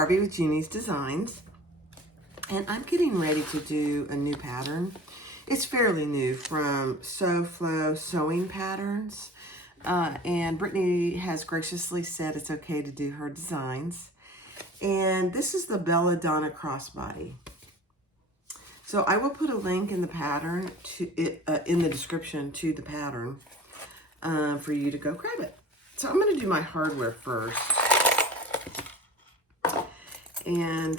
Barbie with Jeannie's Designs, and I'm getting ready to do a new pattern. It's fairly new from Sew Flow Sewing Patterns, and Brittany has graciously said it's okay to do her designs. And this is the Belladonna Crossbody. So I will put a link in the pattern to it in the description to the pattern for you to go grab it. So I'm going to do my hardware first. And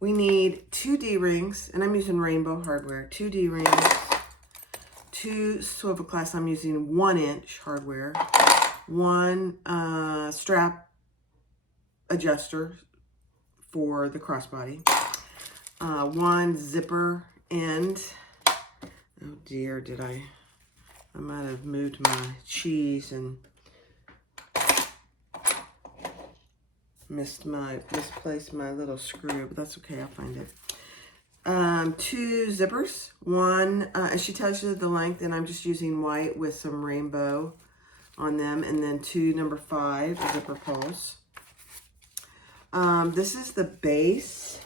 we need 2 D-rings, and I'm using rainbow hardware. 2 D-rings, 2 swivel clasps. I'm using 1-inch hardware, 1 strap adjuster for the crossbody, 1 zipper end. Oh dear, I might have moved my cheese and misplaced my little screw, but that's okay, I'll find it. 2 zippers, 1, and she tells you the length, and I'm just using white with some rainbow on them, and then 2 number 5 zipper pulls. This is the base,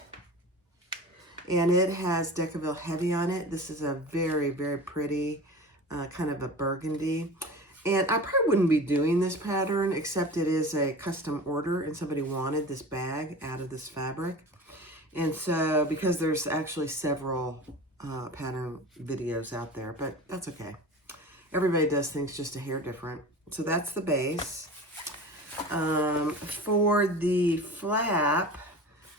and it has Decaville Heavy on it. This is a very, very pretty, kind of a burgundy. And I probably wouldn't be doing this pattern, except it is a custom order, and somebody wanted this bag out of this fabric. And so, because there's actually several pattern videos out there, but that's okay. Everybody does things just a hair different. So that's the base. For the flap,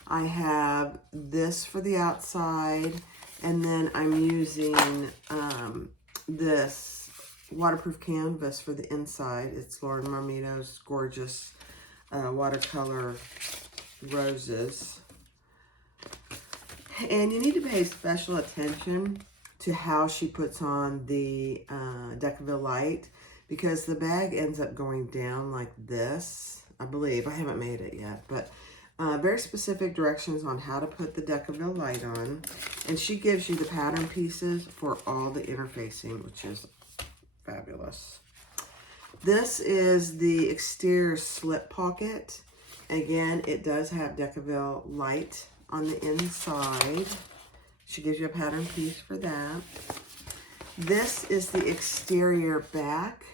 I have this for the outside, and then I'm using this waterproof canvas for the inside. It's Lauren Marmito's gorgeous watercolor roses. And you need to pay special attention to how she puts on the Decaville light, because the bag ends up going down like this, I believe. I haven't made it yet, but very specific directions on how to put the Decaville light on. And she gives you the pattern pieces for all the interfacing, which is fabulous. This is the exterior slip pocket. Again, it does have Decaville light on the inside. She gives you a pattern piece for that. This is the exterior back.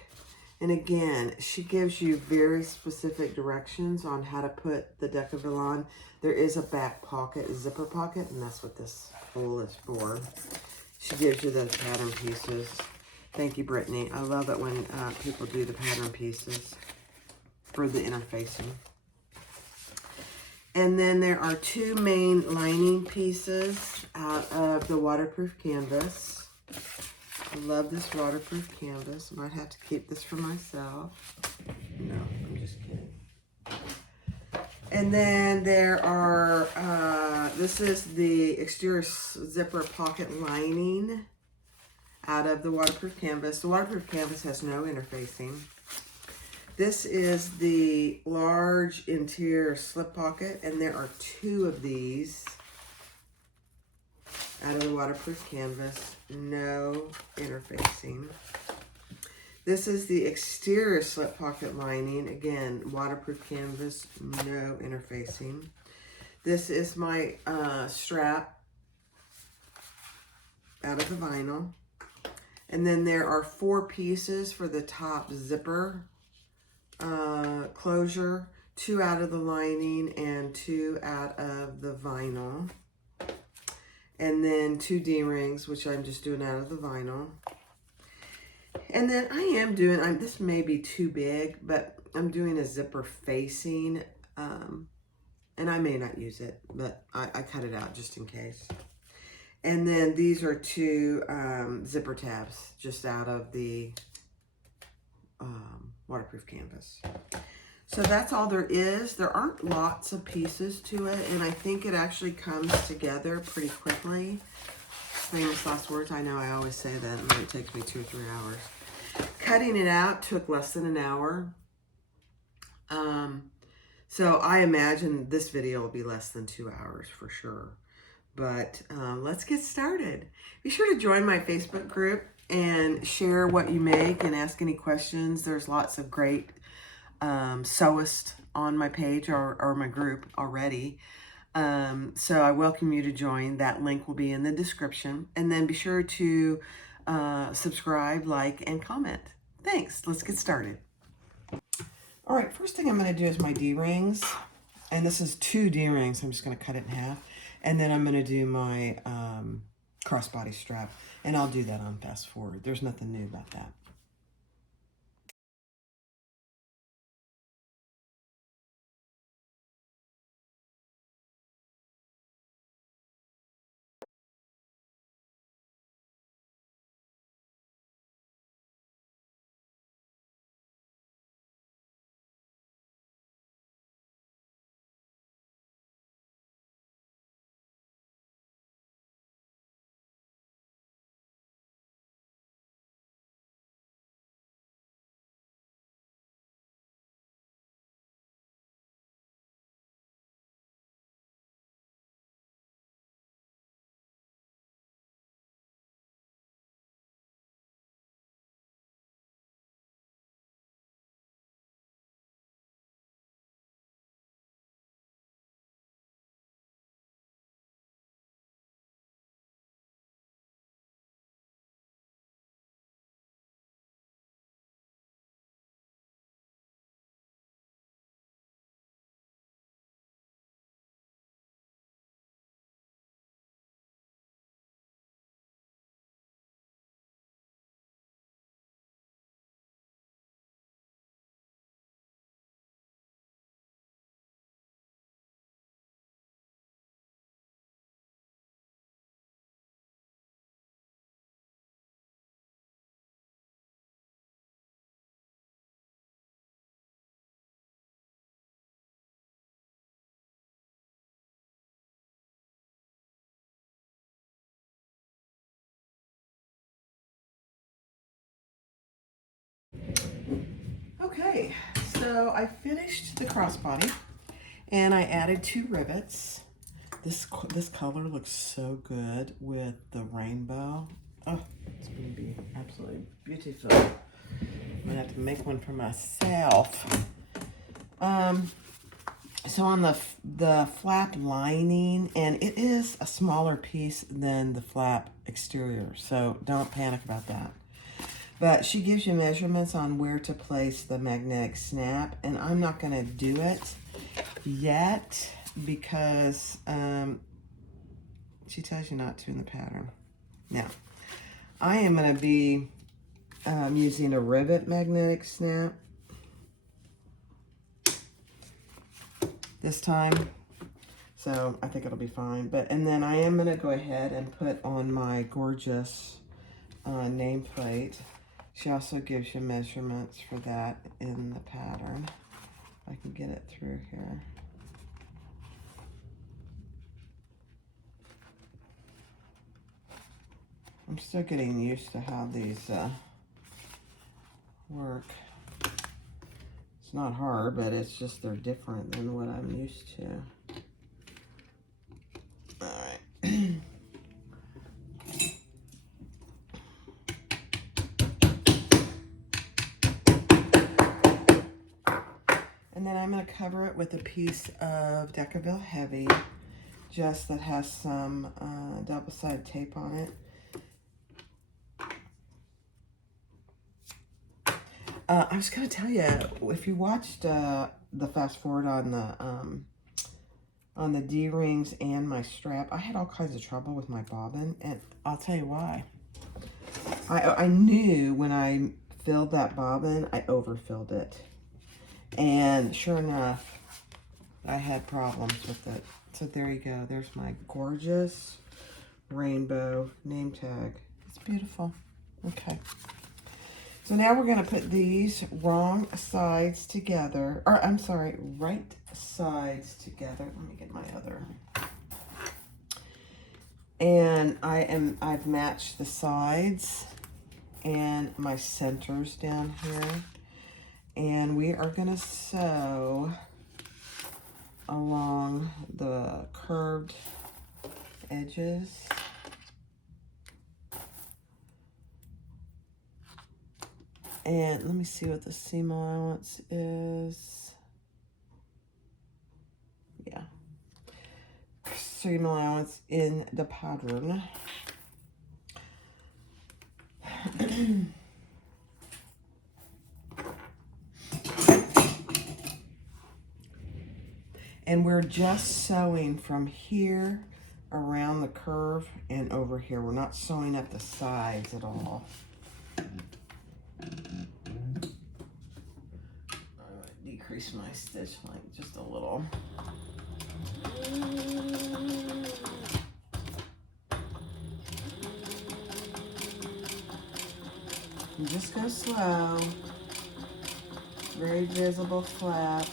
And again, she gives you very specific directions on how to put the Decaville on. There is a back pocket, a zipper pocket, and that's what this hole is for. She gives you those pattern pieces. Thank you, Brittany. I love it when people do the pattern pieces for the interfacing. And then there are 2 main lining pieces out of the waterproof canvas. I love this waterproof canvas. Might have to keep this for myself. No, I'm just kidding. And then there are, this is the exterior zipper pocket lining out of the waterproof canvas. The waterproof canvas has no interfacing. This is the large interior slip pocket, and there are 2 of these out of the waterproof canvas, no interfacing. This is the exterior slip pocket lining, again, waterproof canvas, no interfacing. This is my strap out of the vinyl. And then there are 4 pieces for the top zipper closure, 2 out of the lining and 2 out of the vinyl. And then 2 D-rings, which I'm just doing out of the vinyl. And then I am doing, this may be too big, but I'm doing a zipper facing, and I may not use it, but I cut it out just in case. And then these are 2 zipper tabs just out of the waterproof canvas. So that's all there is. There aren't lots of pieces to it, and I think it actually comes together pretty quickly. Famous last words. I know I always say that, and it takes me 2 or 3 hours. Cutting it out took less than an hour. So I imagine this video will be less than 2 hours for sure. But let's get started. Be sure to join my Facebook group and share what you make and ask any questions. There's lots of great sewist on my page or my group already. So I welcome you to join. That link will be in the description. And then be sure to subscribe, like, and comment. Thanks. Let's get started. All right, first thing I'm going to do is my D-rings. And this is 2 D-rings. I'm just going to cut it in half. And then I'm going to do my crossbody strap. And I'll do that on fast forward. There's nothing new about that. Okay, so I finished the crossbody and I added 2 rivets. This color looks so good with the rainbow. Oh, it's going to be absolutely beautiful. I'm going to have to make one for myself. So on the flap lining, and it is a smaller piece than the flap exterior, so don't panic about that. But she gives you measurements on where to place the magnetic snap, and I'm not going to do it yet because she tells you not to in the pattern. Now, I am going to be using a rivet magnetic snap this time, so I think it'll be fine. And then I am going to go ahead and put on my gorgeous nameplate. She also gives you measurements for that in the pattern. If I can get it through here. I'm still getting used to how these work. It's not hard, but it's just they're different than what I'm used to. All right. And then I'm going to cover it with a piece of Decaville Heavy, just that has some double-sided tape on it. I was going to tell you, if you watched the fast forward on the D-rings and my strap, I had all kinds of trouble with my bobbin, and I'll tell you why. I knew when I filled that bobbin, I overfilled it. And sure enough, I had problems with it. So there you go. There's my gorgeous rainbow name tag. It's beautiful. Okay. So now we're going to put these wrong sides together. Or, I'm sorry, right sides together. Let me get my other. And I've matched the sides and my centers down here. And we are going to sew along the curved edges. And let me see what the seam allowance is. Yeah. Seam allowance in the pattern. And we're just sewing from here around the curve and over here. We're not sewing at the sides at all. I'm going to decrease my stitch length just a little. And just go slow. Very visible flap.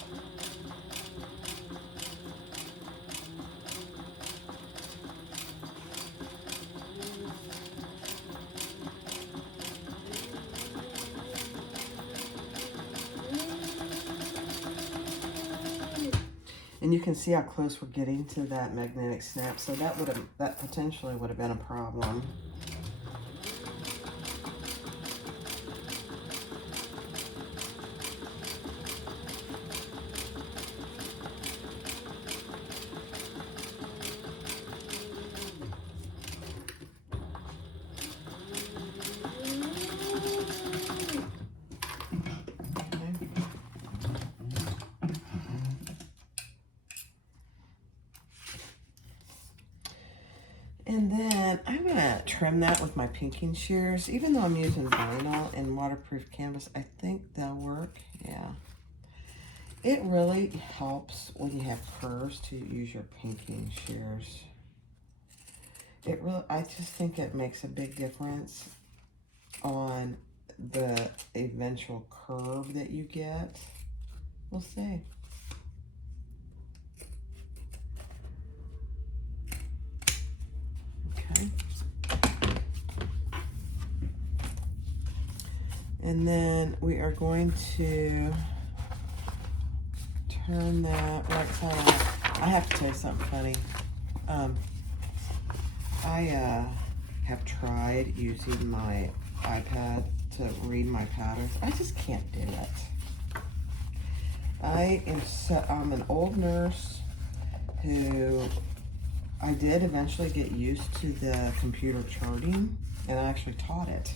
And you can see how close we're getting to that magnetic snap. So that potentially would have been a problem. And then I'm gonna trim that with my pinking shears. Even though I'm using vinyl and waterproof canvas, I think they'll work, yeah. It really helps when you have curves to use your pinking shears. I just think it makes a big difference on the eventual curve that you get. We'll see. Okay. And then we are going to turn that right side out. I have to tell you something funny. I have tried using my iPad to read my patterns. I just can't do it. I'm an old nurse who I did eventually get used to the computer charting, and I actually taught it.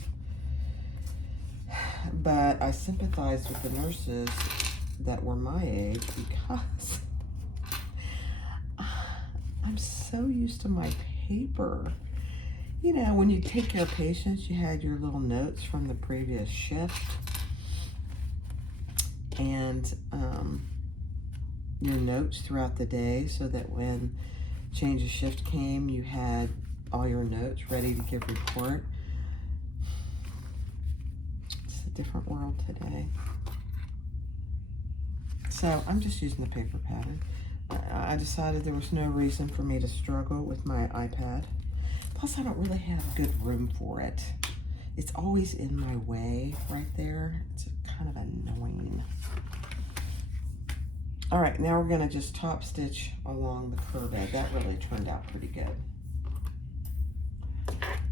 But I sympathized with the nurses that were my age because I'm so used to my paper. You know, when you take care of patients, you had your little notes from the previous shift and your notes throughout the day so that when change of shift came, you had all your notes ready to give report. It's a different world today. So I'm just using the paper pattern. I decided there was no reason for me to struggle with my iPad. Plus, I don't really have good room for it. It's always in my way right there. It's kind of annoying. All right, now we're gonna just top stitch along the curve edge. That really turned out pretty good.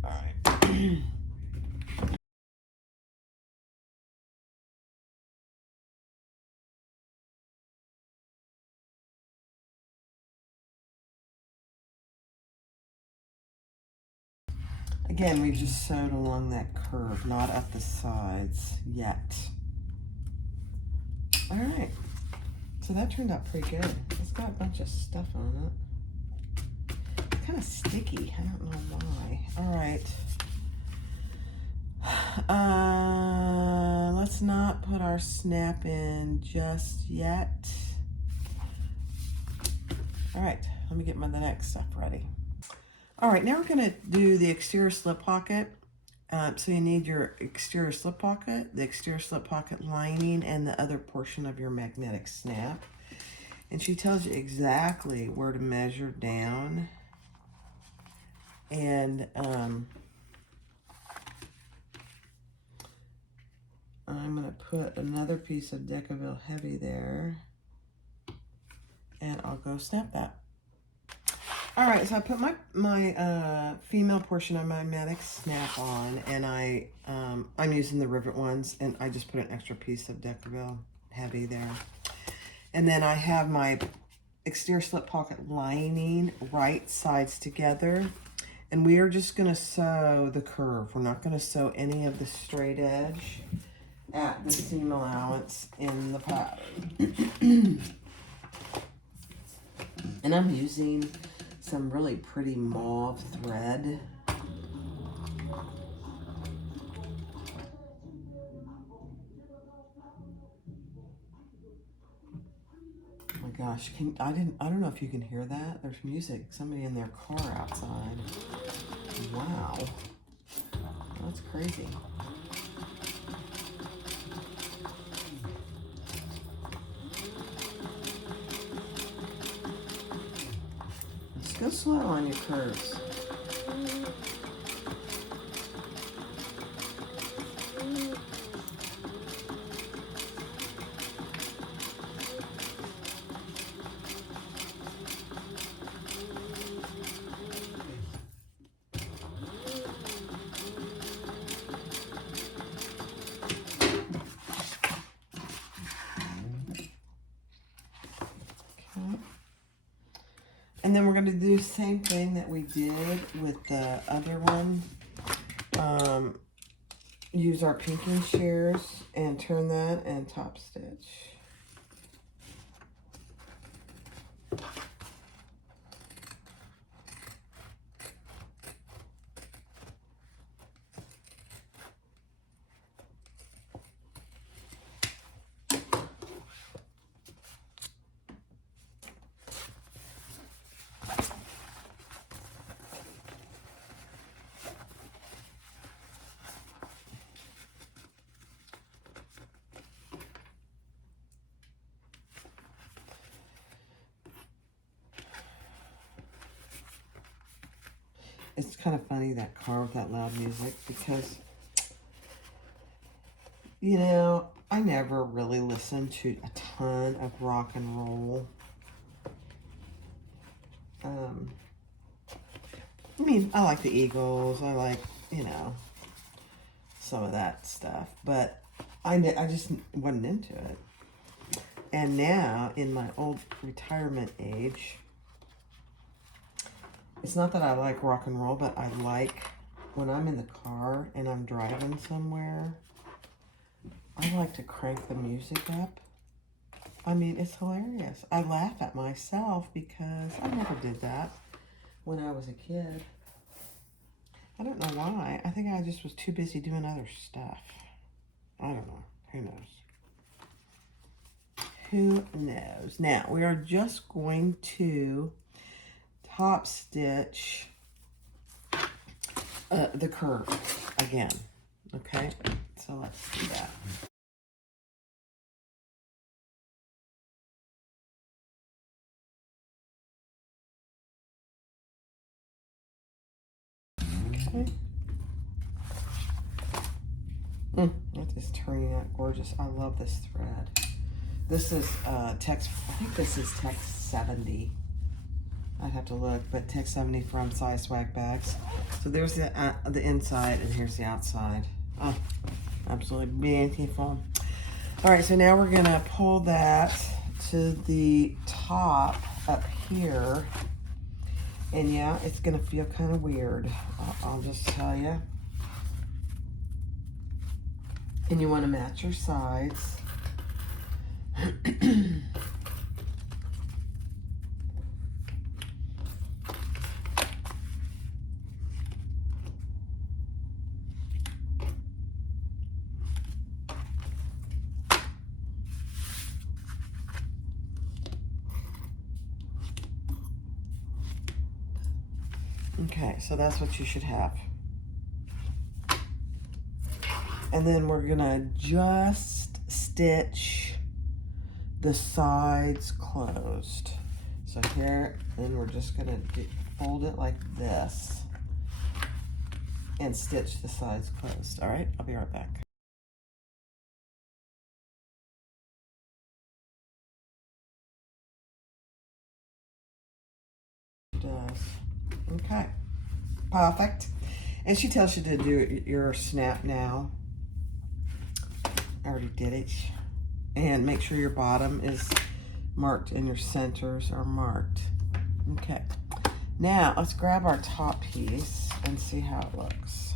All right. Again, we just sewed along that curve, not at the sides yet. All right, so that turned out pretty good. It's got a bunch of stuff on it. It's kind of sticky, I don't know why. All right. Let's not put our snap in just yet. All right, let me get the next stuff ready. All right, now we're gonna do the exterior slip pocket. So you need your exterior slip pocket, the exterior slip pocket lining, and the other portion of your magnetic snap. And she tells you exactly where to measure down. And I'm gonna put another piece of Decaville Heavy there, and I'll go snap that. All right, so I put my female portion of my Medic snap on, and I'm using the rivet ones, and I just put an extra piece of Deckerville heavy there. And then I have my exterior slip pocket lining right sides together, and we are just going to sew the curve. We're not going to sew any of the straight edge at the seam allowance in the pattern. And I'm using some really pretty mauve thread. Oh my gosh, I don't know if you can hear that. There's music, somebody in their car outside. Wow. That's crazy. Just go slow on your curves. And then we're going to do the same thing that we did with the other one. Use our pinking shears and turn that and top stitch. It's kind of funny, that car with that loud music, because, you know, I never really listened to a ton of rock and roll. I mean, I like the Eagles. I like, you know, some of that stuff. But I just wasn't into it. And now, in my old retirement age, it's not that I like rock and roll, but I like, when I'm in the car and I'm driving somewhere, I like to crank the music up. I mean, it's hilarious. I laugh at myself because I never did that when I was a kid. I don't know why. I think I just was too busy doing other stuff. I don't know. Who knows? Who knows? Now, we are just going to top stitch the curve again. Okay? So let's do that. Okay. That is turning out gorgeous. I love this thread. This is text, I think this is text 70. I'd have to look, but text 70 from Size Swag Bags. So there's the inside, and here's the outside. Oh, absolutely beautiful. All right, so now we're gonna pull that to the top up here. And yeah, it's gonna feel kind of weird. I'll just tell you. And you wanna match your sides. Okay, so that's what you should have. And then we're gonna just stitch the sides closed. So here, and we're just gonna fold it like this and stitch the sides closed. All right, I'll be right back. It does. Okay, perfect. And she tells you to do your snap now. I already did it. And make sure your bottom is marked and your centers are marked. Okay, now let's grab our top piece and see how it looks.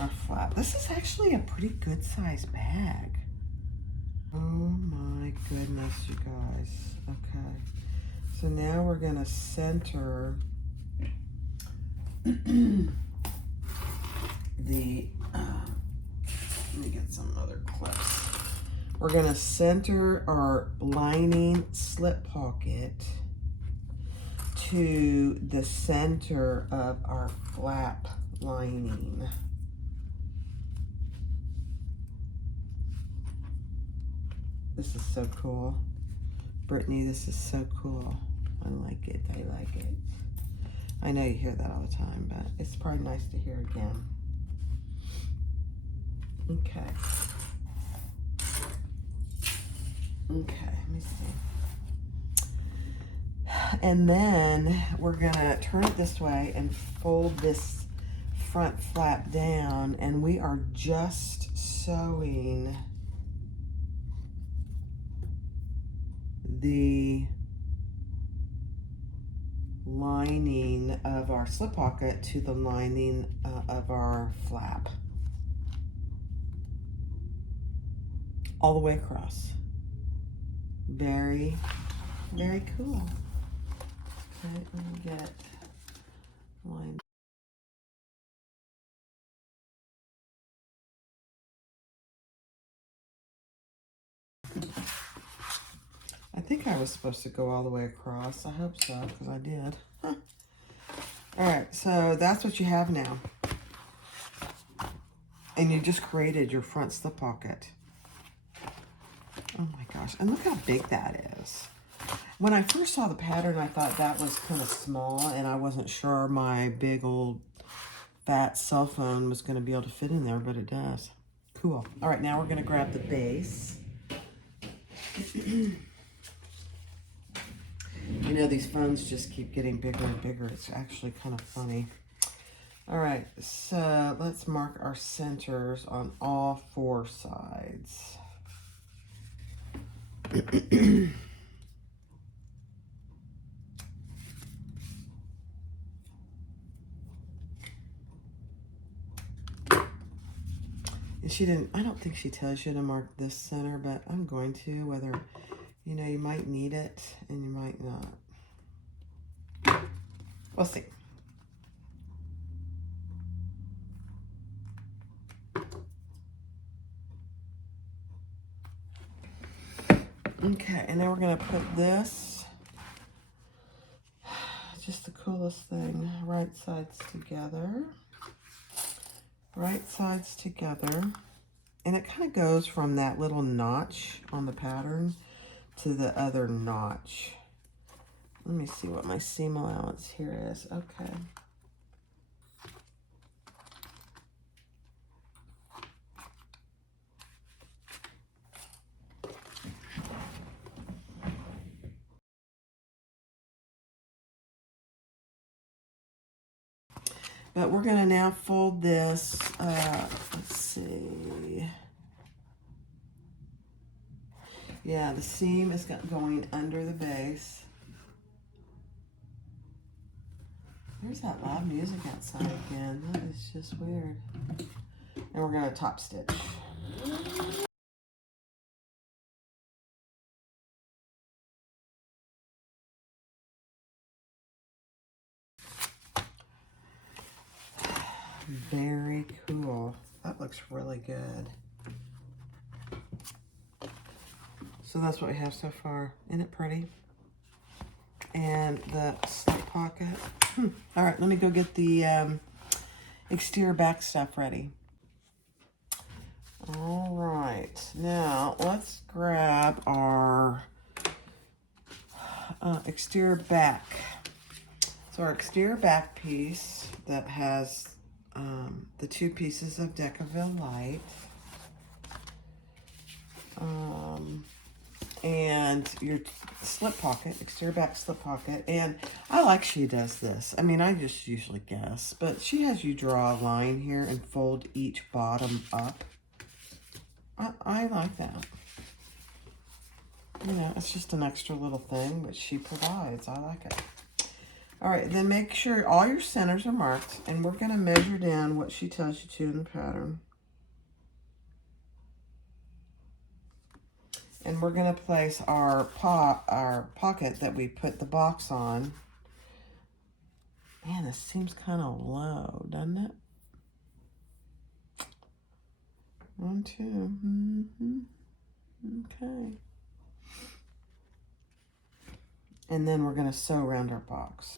Our flap. This is actually a pretty good size bag. Oh my goodness, you guys. Okay, so now we're gonna center the, let me get some other clips. We're gonna center our lining slip pocket to the center of our flap lining. This is so cool. Brittany, this is so cool. I like it, I like it. I know you hear that all the time, but it's probably nice to hear again. Okay. Okay, let me see. And then we're gonna turn it this way and fold this front flap down, and we are just sewing the lining of our slip pocket to the lining of our flap. All the way across. Very, very cool. Okay, let me get line. I think I was supposed to go all the way across. I hope so, because I did. Huh. All right, so that's what you have now. And you just created your front slip pocket. Oh my gosh, and look how big that is. When I first saw the pattern, I thought that was kind of small, and I wasn't sure my big old fat cell phone was going to be able to fit in there, but it does. Cool. All right, now we're going to grab the base. You know, these phones just keep getting bigger and bigger. It's actually kind of funny. All right, so let's mark our centers on all 4 sides. And she didn't, I don't think she tells you to mark this center, but I'm going to, whether, you know, you might need it and you might not. We'll see. Okay, and then we're gonna put this, just the coolest thing, right sides together. Right sides together. And it kind of goes from that little notch on the pattern to the other notch. Let me see what my seam allowance here is. Okay. But we're gonna now fold this, let's see. Yeah, the seam is going under the base. There's that loud music outside again. That is just weird. And we're gonna top stitch. Very cool. That looks really good. So that's what we have so far. Isn't it pretty? And the slip pocket. All right, let me go get the exterior back stuff ready. All right, now let's grab our exterior back. So our exterior back piece that has the 2 pieces of Decaville Light. and your slip pocket, exterior back slip pocket. And I like she does this. I mean, I just usually guess, but she has you draw a line here and fold each bottom up. I like that. You know, it's just an extra little thing, but she provides. I like it. All right, then make sure all your centers are marked, and we're going to measure down what she tells you to in the pattern. And we're going to place our pocket that we put the box on. Man, this seems kind of low, doesn't it? 1, 2. Okay. And then we're going to sew around our box.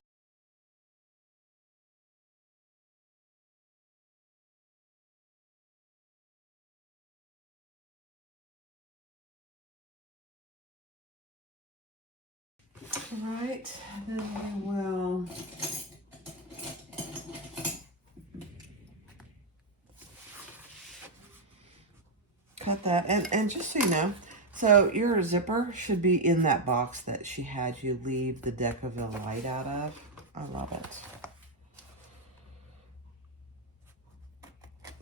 All right, then we will cut that. And just so you know, so your zipper should be in that box that she had you leave the Decaville light out of. I love it.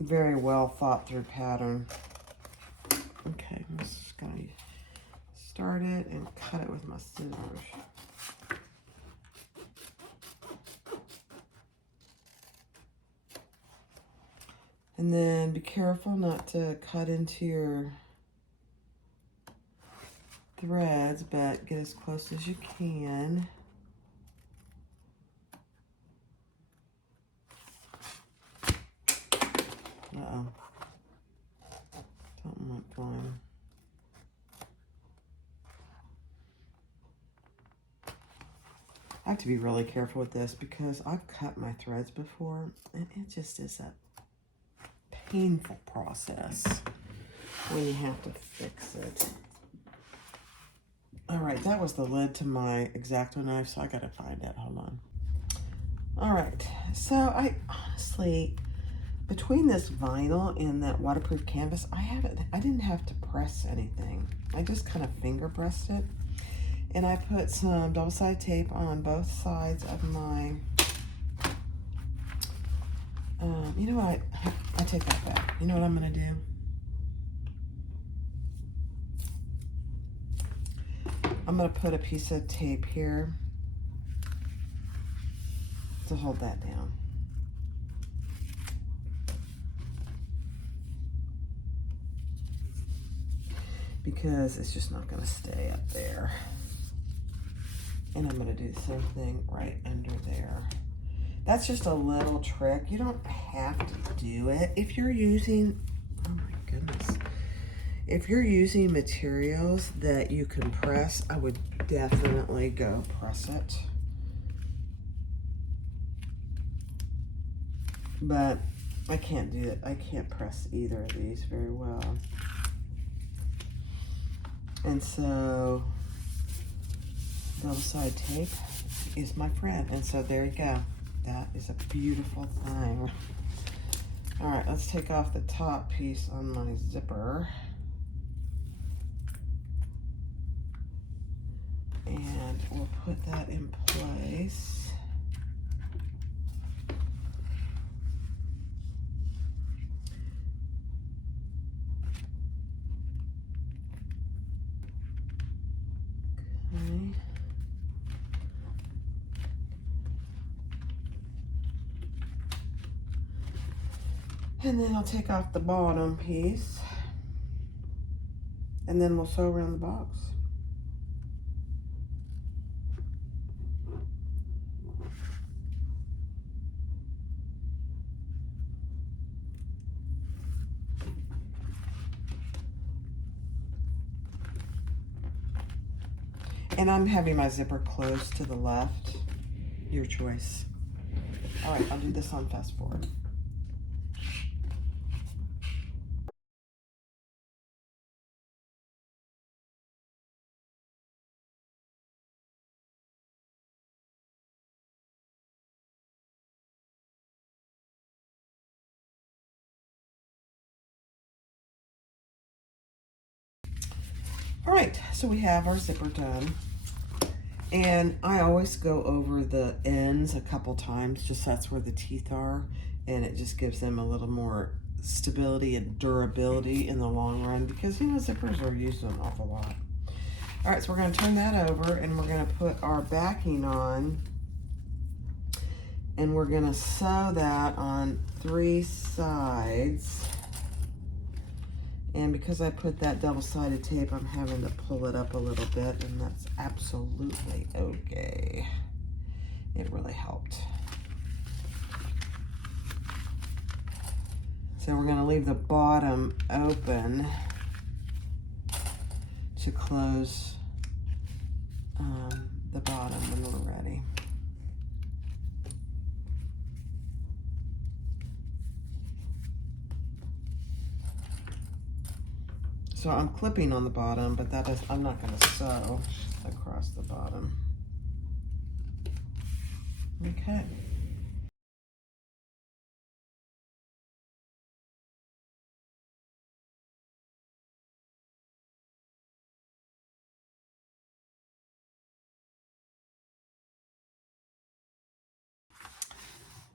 Very well thought through pattern. Okay, I'm just gonna start it and cut it with my scissors. And then be careful not to cut into your threads, but get as close as you can. Uh-oh. Something went flying. I have to be really careful with this because I've cut my threads before, and it just is a painful process when you have to fix it. All right, that was the lid to my X-Acto knife, so I gotta find it. Hold on. All right, so I honestly, between this vinyl and that waterproof canvas, I didn't have to press anything. I just kind of finger pressed it. And I put some double-sided tape on both sides of my, you know what, I take that back. You know what I'm gonna do? I'm gonna put a piece of tape here to hold that down. Because it's just not gonna stay up there. And I'm gonna do the same thing right under there. That's just a little trick. You don't have to do it. If you're using, oh my goodness. If you're using materials that you can press, I would definitely go press it. But I can't do it. I can't press either of these very well. And so double-sided tape is my friend. And so there you go. That is a beautiful thing. All right, let's take off the top piece on my zipper. And we'll put that in place. Okay. And then I'll take off the bottom piece. And then we'll sew around the box. And I'm having my zipper close to the left. Your choice. All right, I'll do this on fast forward. All right, so we have our zipper done. And I always go over the ends a couple times, just that's where the teeth are, and it just gives them a little more stability and durability in the long run, because, you know, zippers are used an awful lot. All right, so we're going to turn that over, and we're going to put our backing on, and we're going to sew that on 3 sides. And because I put that double-sided tape, I'm having to pull it up a little bit, and that's absolutely okay. It really helped. So we're going to leave the bottom open to close the bottom when we're ready. So I'm clipping on the bottom, but that is, I'm not going to sew across the bottom. Okay.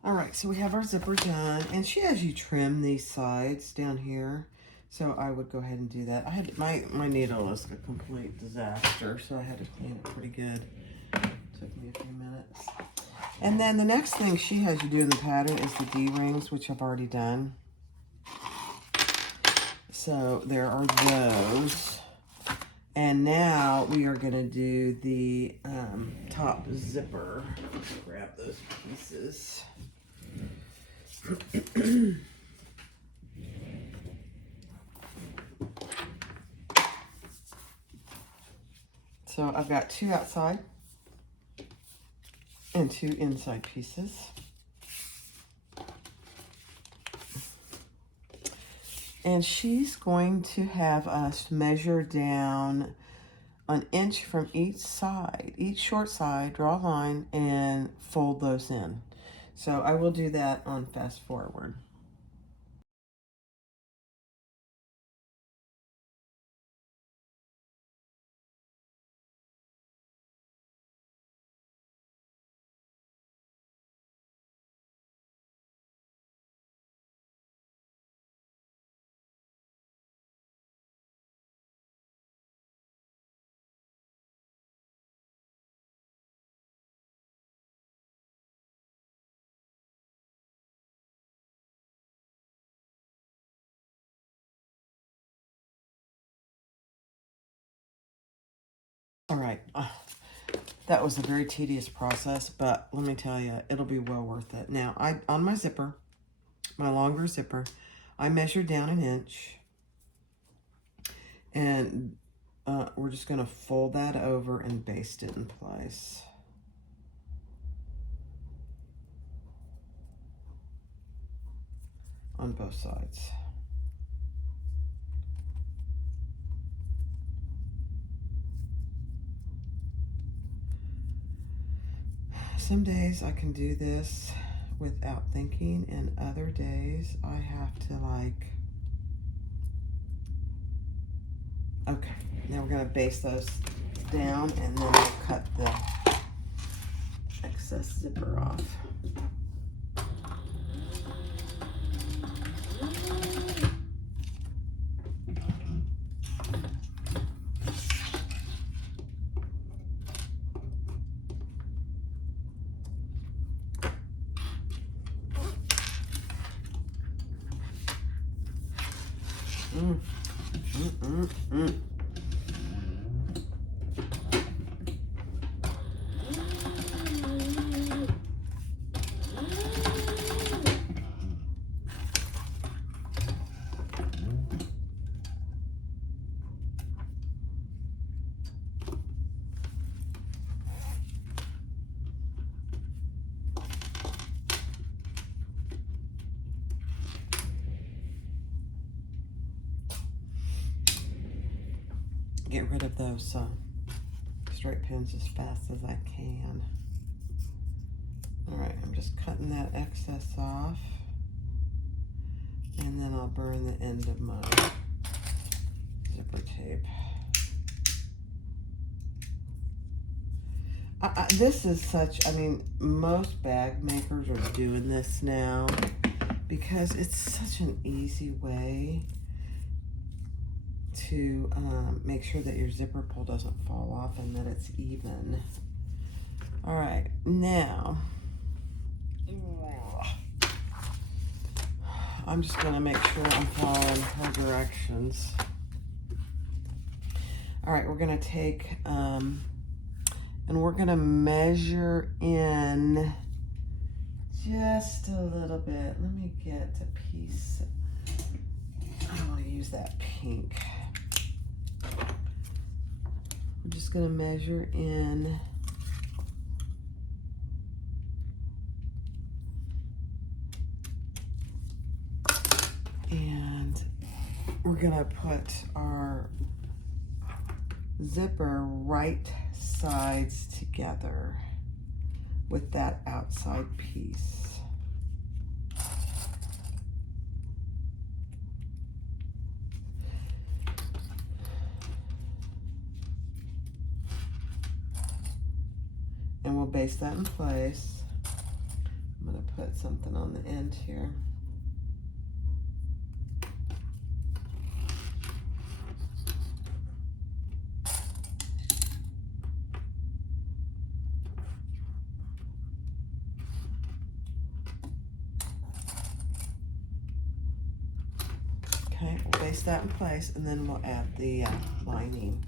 All right, so we have our zipper done, and she has you trim these sides down here. So I would go ahead and do that. I had my needle is a complete disaster, so I had to clean it pretty good. Took me a few minutes. And then the next thing she has you do in the pattern is the D-rings, which I've already done. So there are those. And now we are going to do the top zipper. Let's grab those pieces. So I've got 2 outside and 2 inside pieces. And she's going to have us measure down 1 inch from each side, each short side, draw a line, and fold those in. So I will do that on fast forward. All right, that was a very tedious process, but let me tell you, it'll be well worth it. Now, on my zipper, my longer zipper, I measured down 1 inch, and we're just going to fold that over and baste it in place. On both sides. Some days I can do this without thinking, and other days I have to like, okay, now we're gonna baste those down, and then we'll cut the excess zipper off. Get rid of those straight pins as fast as I can. All right, I'm just cutting that excess off, and then I'll burn the end of my zipper tape. This is such, I mean, most bag makers are doing this now because it's such an easy way to make sure that your zipper pull doesn't fall off and that it's even. All right, now I'm just gonna make sure I'm following her directions. All right, we're gonna take, and we're gonna measure in just a little bit. Let me get a piece. I don't wanna use that pink. I'm just gonna measure in. And we're gonna put our zipper right sides together with that outside piece. And we'll base that in place. I'm gonna put something on the end here. Okay, we'll base that in place, and then we'll add the lining.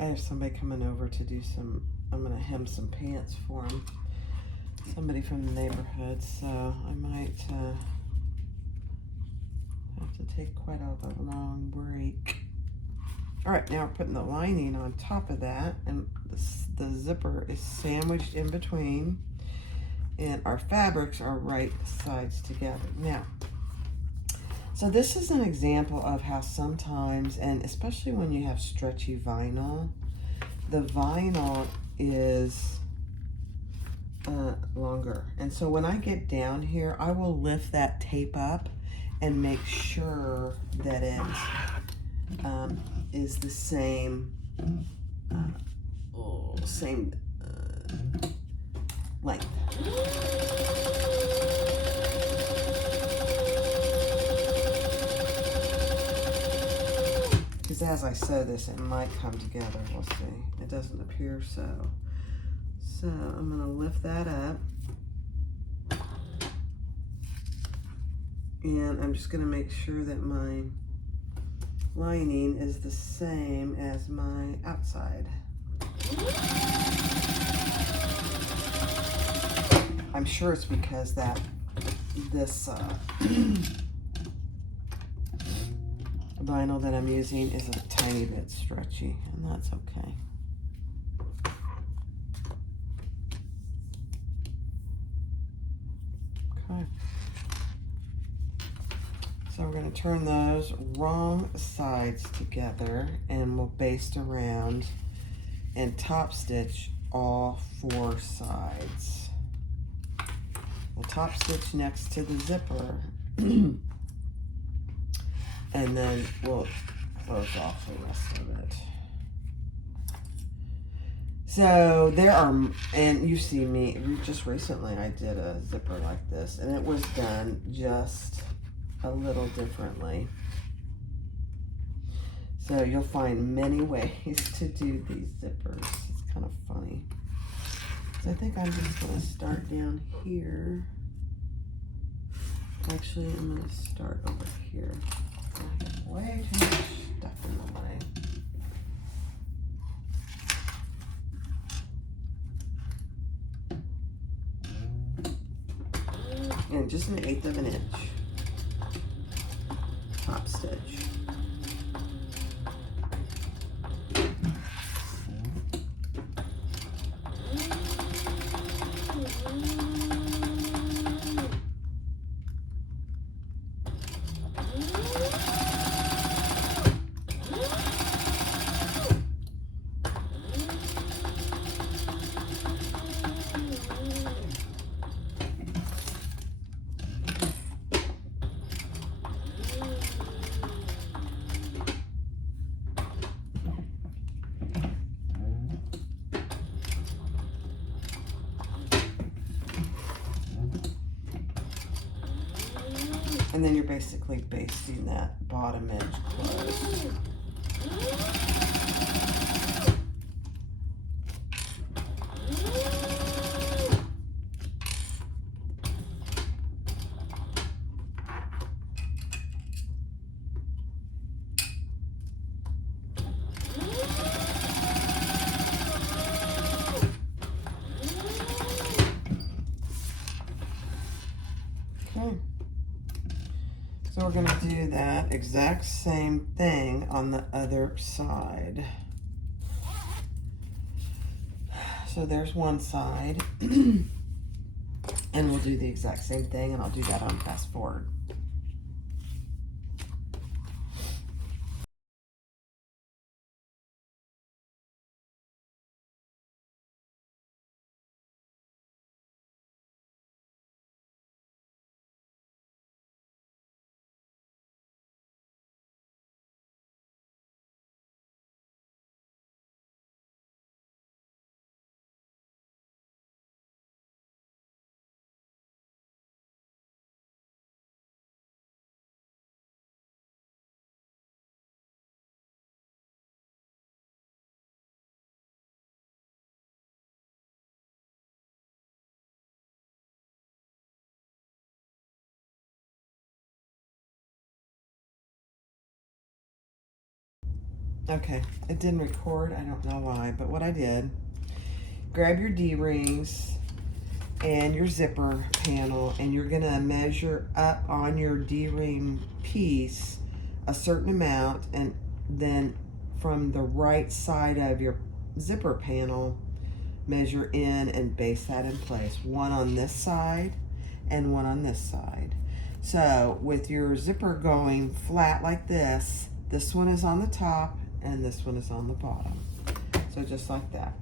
I have somebody coming over to do some, I'm gonna hem some pants for him. Somebody from the neighborhood, so I might have to take quite a long break. All right, now we're putting the lining on top of that, and the zipper is sandwiched in between, and our fabrics are right sides together. Now, so this is an example of how sometimes, and especially when you have stretchy vinyl, the vinyl is longer. And so when I get down here, I will lift that tape up and make sure that it is the same, same length. Because as I sew this, it might come together. We'll see. It doesn't appear so. So I'm going to lift that up. And I'm just going to make sure that my lining is the same as my outside. I'm sure it's because that this vinyl that I'm using is a tiny bit stretchy, and that's okay. Okay. So we're going to turn those wrong sides together, and we'll baste around and top stitch all 4 sides. We'll top stitch next to the zipper, and then we'll close off the rest of it. So there are, and you see me, just recently I did a zipper like this, and it was done just a little differently. So you'll find many ways to do these zippers. It's kind of funny. So I think I'm just going to start down here. Actually, I'm going to start over here. I have way too much stuff in the way. And just 1/8 of an inch. Top stitch. And then you're basically basting that bottom edge closed. Okay. So we're going to do that exact same thing on the other side. So there's one side. And we'll do the exact same thing, and I'll do that on fast forward. Okay, it didn't record. I don't know why, but what I did, grab your D-rings and your zipper panel, and you're gonna measure up on your D-ring piece a certain amount, and then from the right side of your zipper panel, measure in and base that in place. One on this side and one on this side. So with your zipper going flat like this one is on the top and this one is on the bottom. So just like that.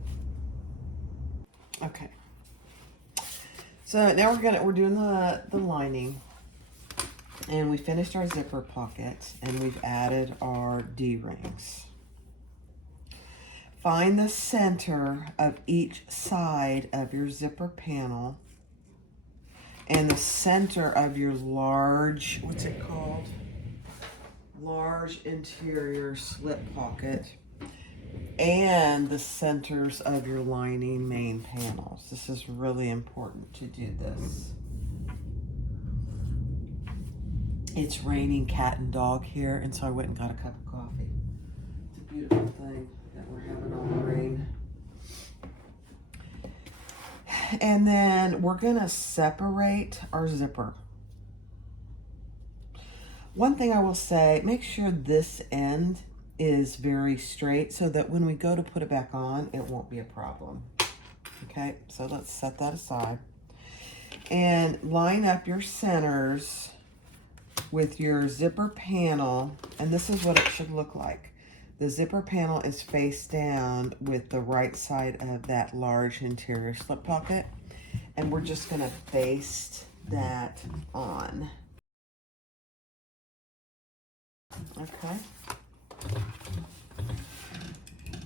Okay. So now we're doing the lining, and we finished our zipper pocket, and we've added our D-rings. Find the center of each side of your zipper panel and the center of your large, what's it called? Large interior slip pocket, and the centers of your lining main panels. This is really important to do this. It's raining cat and dog here, and so I went and got a cup of coffee. It's a beautiful thing that we're having all the rain. And then we're gonna separate our zipper. One thing I will say, make sure this end is very straight so that when we go to put it back on, it won't be a problem. Okay, so let's set that aside. And line up your centers with your zipper panel, and this is what it should look like. The zipper panel is face down with the right side of that large interior slip pocket, and we're just gonna baste that on. Okay.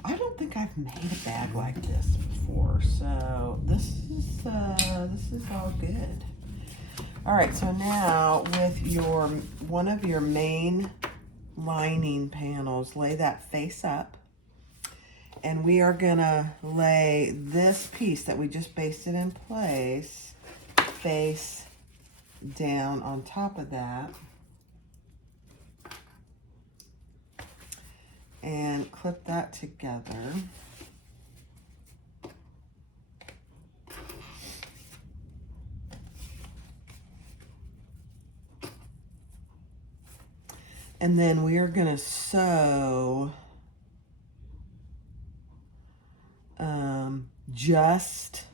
I don't think I've made a bag like this before, so this is all good. All right, so now with one of your main lining panels, lay that face up, and we are gonna lay this piece that we just basted in place face down on top of that, and clip that together. And then we are going to sew just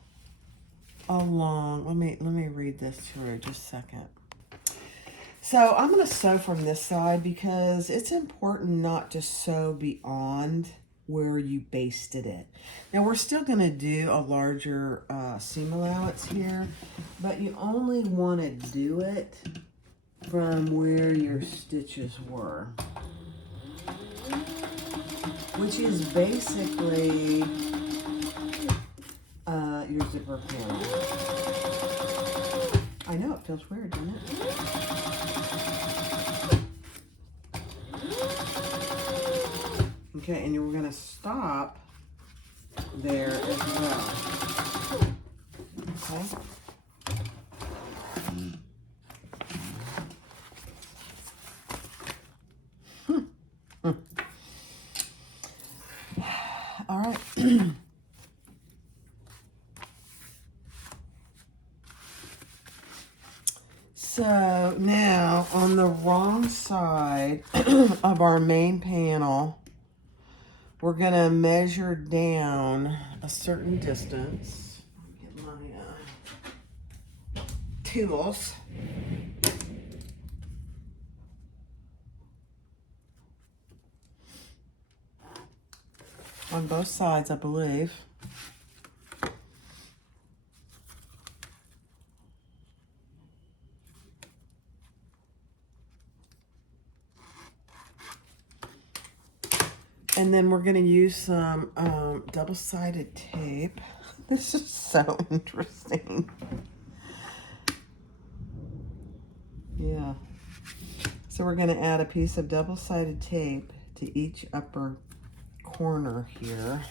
along. Let me read this through just a second. So I'm going to sew from this side because it's important not to sew beyond where you basted it. Now we're still going to do a larger seam allowance here, but you only want to do it from where your stitches were, which is basically your zipper panel. I know it feels weird, doesn't it? Okay, and you're gonna stop there as well. Okay. All right. So now on the wrong side of our main panel, we're gonna measure down a certain distance. Get my tools. On both sides, I believe. And then we're going to use some double-sided tape. This is so interesting. Yeah. So we're going to add a piece of double-sided tape to each upper corner here.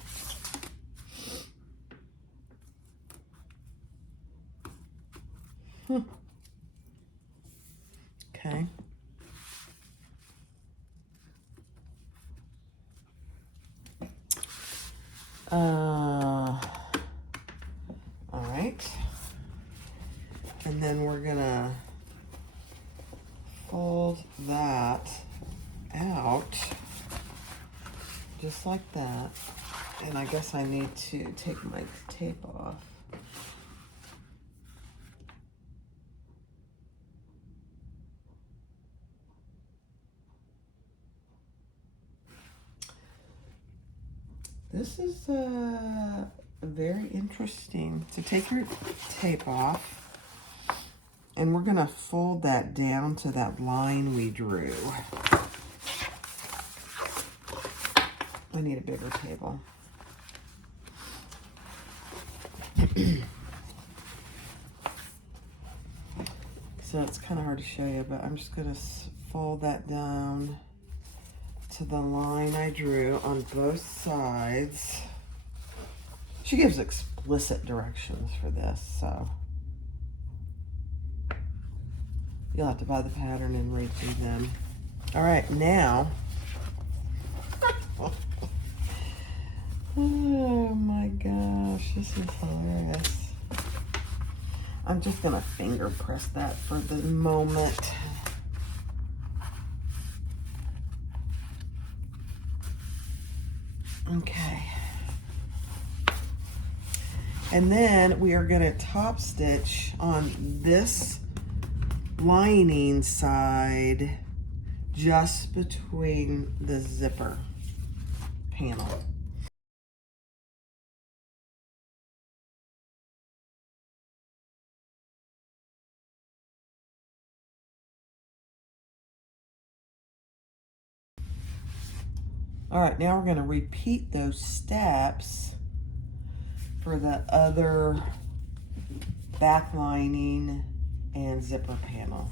Okay. All right. And then we're gonna fold that out just like that. And I guess I need to take my tape off. This is very interesting. So take your tape off, and we're gonna fold that down to that line we drew. I need a bigger table. So it's kind of hard to show you, but I'm just gonna fold that down to the line I drew on both sides. She gives explicit directions for this, so you'll have to buy the pattern and read through them. All right, now, oh my gosh, this is hilarious. I'm just gonna finger press that for the moment. Okay. And then we are gonna top stitch on this lining side just between the zipper panel. All right, now we're going to repeat those steps for the other back lining and zipper panel.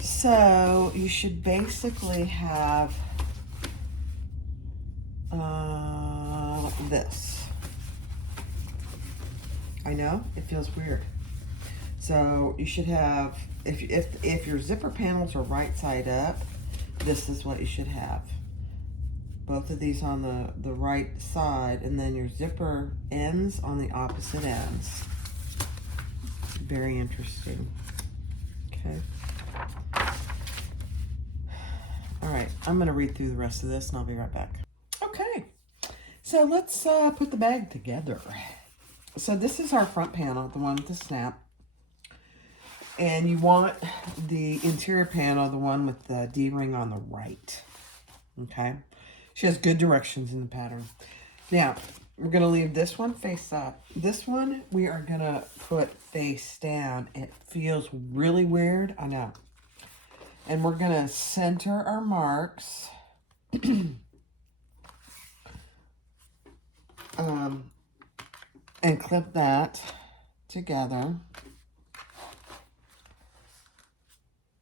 So you should basically have this. I know it feels weird. So you should have, if your zipper panels are right side up, this is what you should have. Both of these on the right side, and then your zipper ends on the opposite ends. Very interesting. Okay. All right, I'm going to read through the rest of this and I'll be right back. Okay, so let's put the bag together. So this is our front panel, the one with the snap. And you want the interior panel, the one with the D-ring on the right. Okay? She has good directions in the pattern. Now, we're going to leave this one face up. This one, we are going to put face down. It feels really weird, I know. And we're going to center our marks. And clip that together.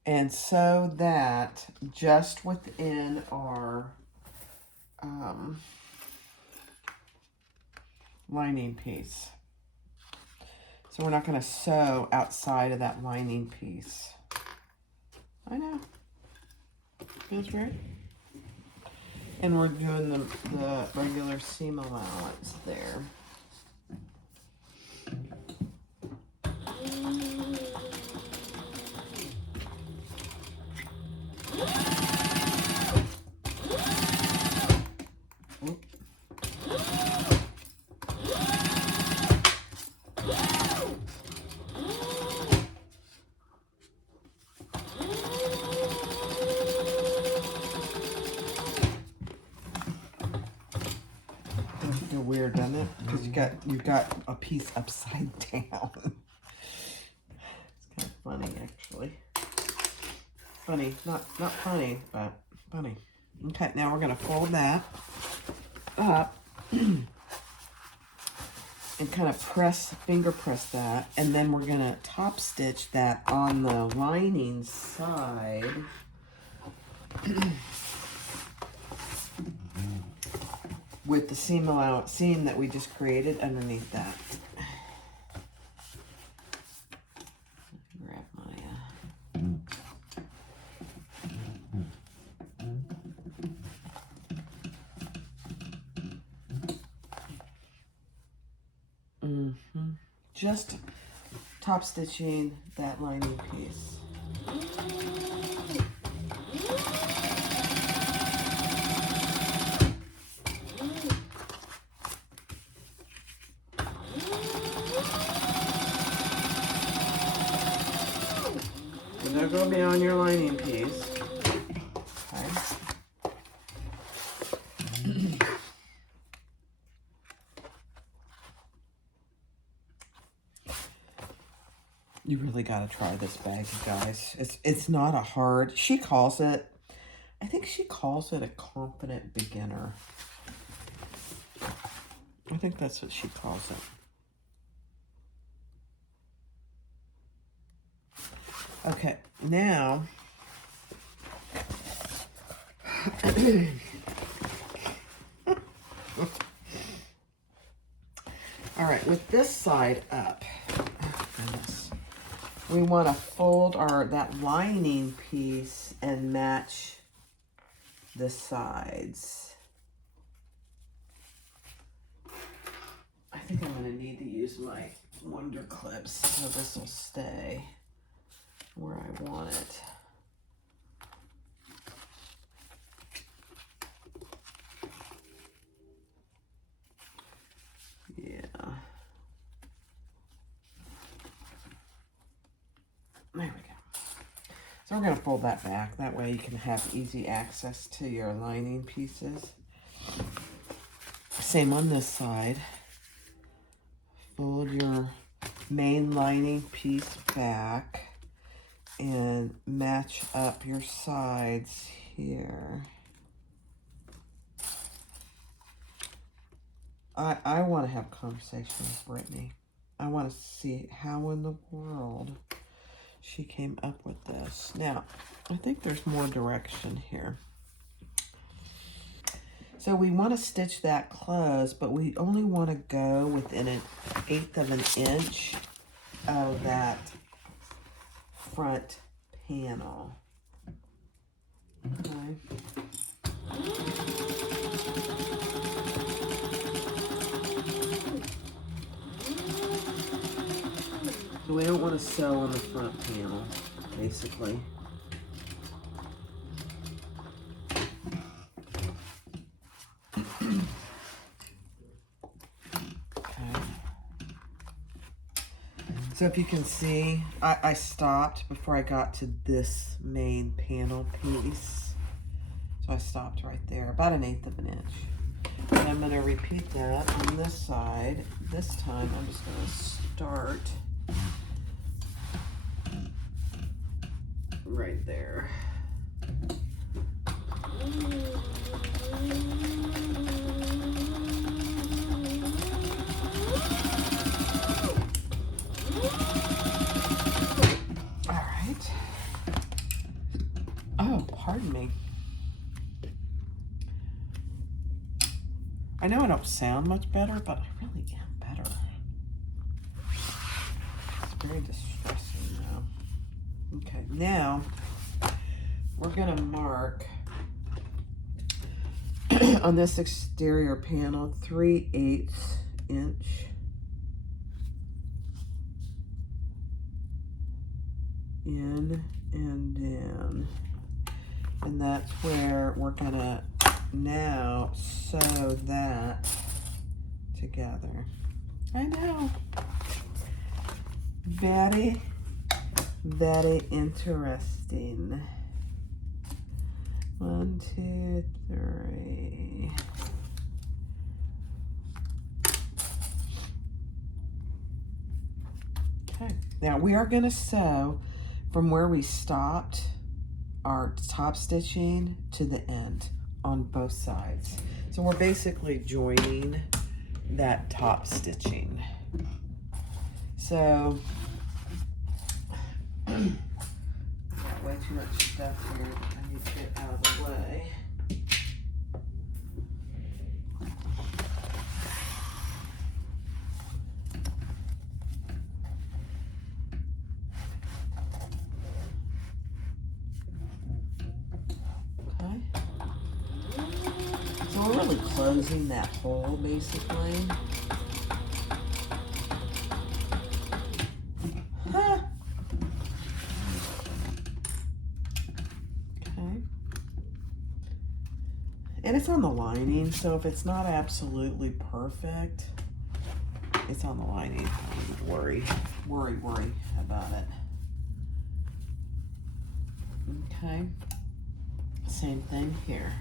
And sew that just within our lining piece. So we're not going to sew outside of that lining piece. I know. Feels weird. And we're doing the regular seam allowance there. Weird, doesn't it? Because you've got a piece upside down. It's kind of funny, actually. Funny, not funny, but funny. Okay, now we're gonna fold that up and kind of finger press that, and then we're gonna top stitch that on the lining side. With the seam that we just created underneath that. Grab my just top stitching that lining piece. They'll go beyond your lining piece. Okay. You really got to try this bag, you guys. It's not a hard. She calls it. I think she calls it a confident beginner. I think that's what she calls it. Okay, now, all right, with this side up, oh goodness, we want to fold that lining piece and match the sides. I think I'm going to need to use my Wonder Clips so this will stay where I want it. Yeah. There we go. So we're going to fold that back. That way you can have easy access to your lining pieces. Same on this side. Fold your main lining piece back and match up your sides here. I want to have a conversation with Brittany. I want to see how in the world she came up with this. Now, I think there's more direction here. So we want to stitch that close, but we only want to go within 1/8 of an inch of that front panel. Okay. So we don't want to sew on the front panel, basically. So if you can see, I stopped before I got to this main panel piece. So I stopped right there, about 1/8 of an inch. And I'm going to repeat that on this side. This time I'm just going to start right there. Oh, pardon me. I know I don't sound much better, but I really am better. It's very distressing now. Okay, now we're gonna mark on this exterior panel 3/8 inch. In and down. And that's where we're gonna now sew that together. I know. Very, very interesting. 1, 2, 3. Okay, now we are gonna sew from where we stopped our top stitching to the end on both sides. So we're basically joining that top stitching. So, got way too much stuff here that I need to get out of the way. So we're really closing that hole, basically. Huh. Okay. And it's on the lining, so if it's not absolutely perfect, it's on the lining. I wouldn't worry about it. Okay. Same thing here.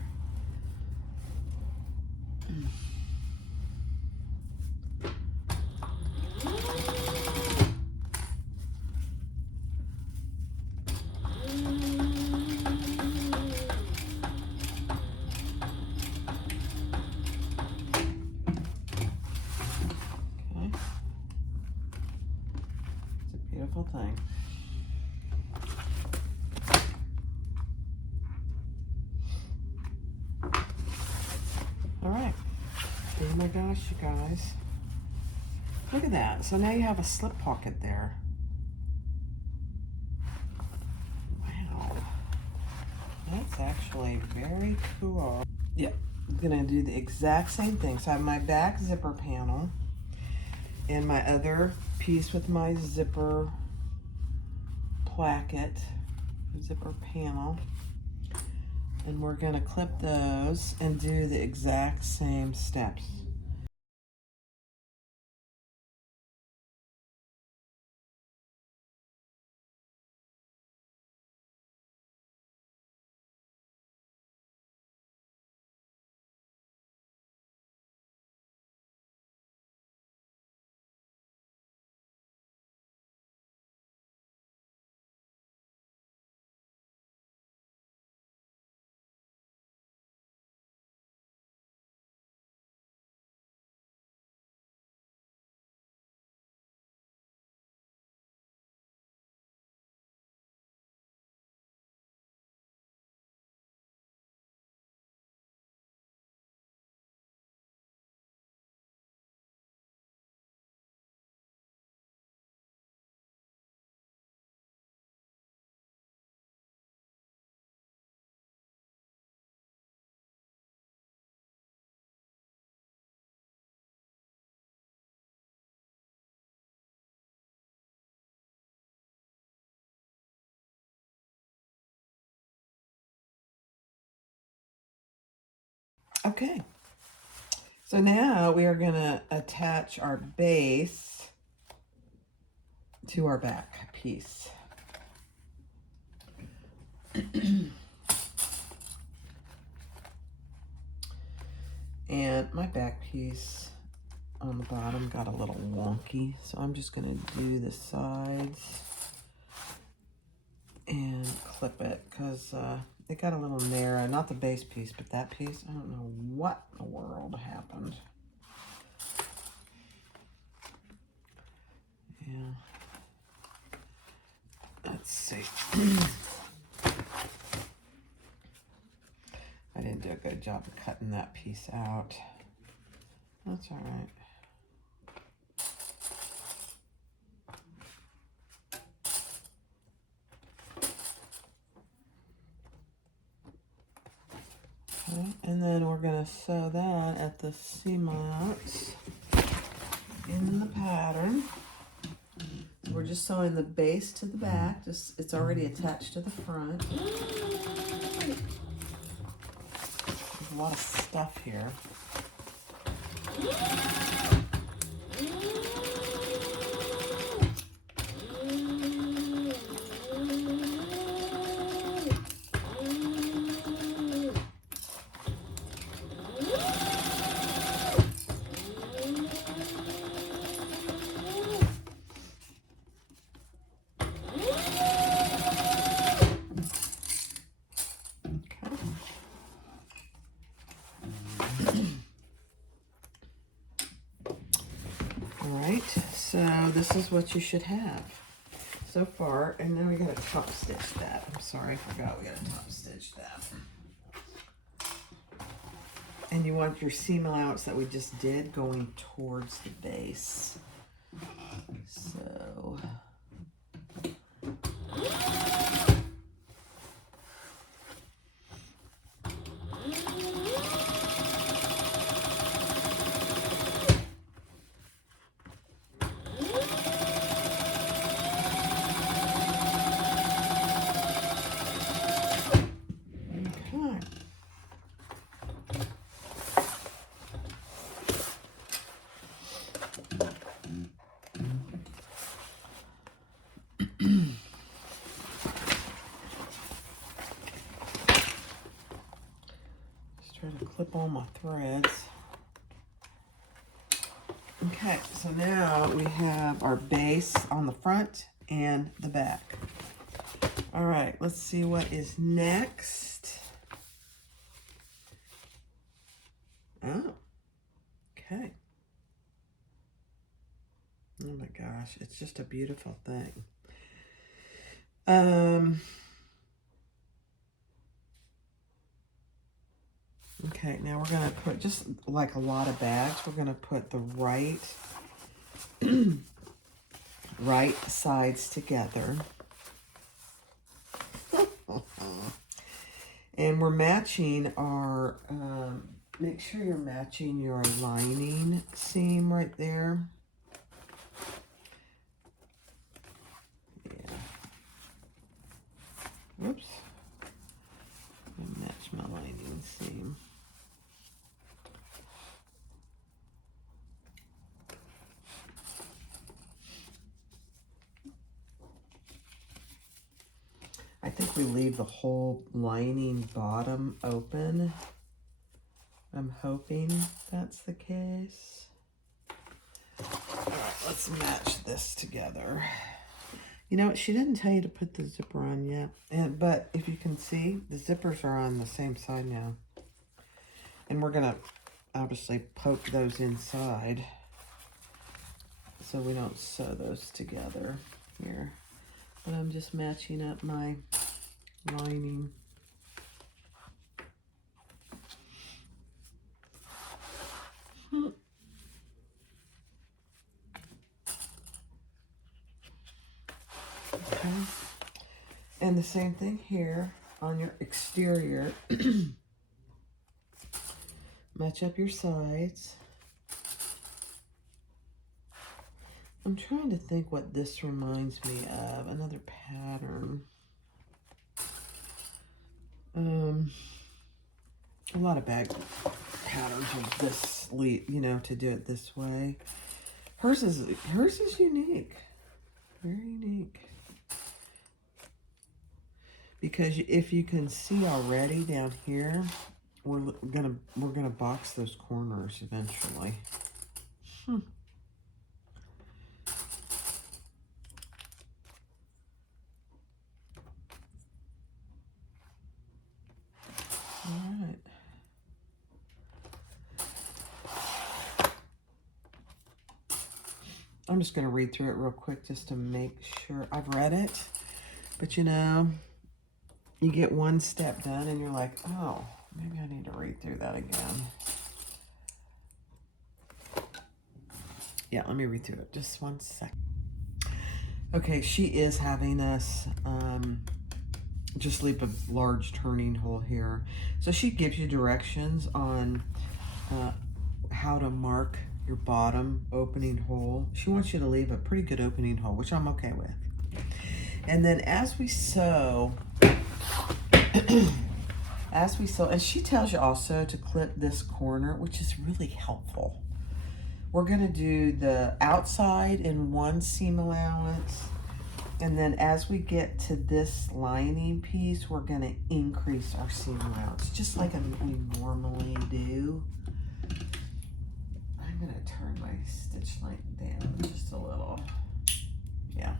Beautiful thing. All right. Oh my gosh, you guys. Look at that. So now you have a slip pocket there. Wow. That's actually very cool. Yep. I'm going to do the exact same thing. So I have my back zipper panel and my other piece with my zipper placket, zipper panel, and we're going to clip those and do the exact same steps. Okay. So now we are going to attach our base to our back piece. And my back piece on the bottom got a little wonky, so I'm just going to do the sides and clip it because it got a little narrow. Not the base piece, but that piece. I don't know what in the world happened. Yeah. Let's see. I didn't do a good job of cutting that piece out. That's all right. Okay, and then we're going to sew that at the seam allowance in the pattern. So we're just sewing the base to the back. Just it's already attached to the front. There's a lot of stuff here. Alright, so this is what you should have so far, and then we gotta top stitch that. I'm sorry, I forgot we gotta top stitch that. And you want your seam allowance that we just did going towards the base. So trying to clip all my threads. Okay, so now we have our base on the front and the back. All right, let's see what is next. Oh, okay. Oh my gosh, it's just a beautiful thing. Okay, now we're going to put, just like a lot of bags, we're going to put the right sides together. And we're matching our, make sure you're matching your lining seam right there. Yeah. Whoops. Match my lining seam. I think we leave the whole lining bottom open. I'm hoping that's the case. All right, let's match this together. You know, she didn't tell you to put the zipper on yet. But if you can see, the zippers are on the same side now. And we're going to obviously poke those inside so we don't sew those together here. But I'm just matching up my lining. Okay. And the same thing here on your exterior. Match up your sides. I'm trying to think what this reminds me of. Another pattern. A lot of bags. patterns of this, you know, to do it this way. Hers is unique, very unique. Because if you can see already down here, we're gonna box those corners eventually. All right. I'm just going to read through it real quick just to make sure. I've read it, but you know, you get one step done and you're like, oh, maybe I need to read through that again. Yeah, let me read through it. Just 1 second. Okay, she is having us just leave a large turning hole here. So she gives you directions on how to mark your bottom opening hole. She wants you to leave a pretty good opening hole, which I'm okay with. And then as we sew, and she tells you also to clip this corner, which is really helpful. We're gonna do the outside in one seam allowance, and then as we get to this lining piece, we're gonna increase our seam allowance, just like we normally do. I'm gonna turn my stitch length down just a little. Yeah.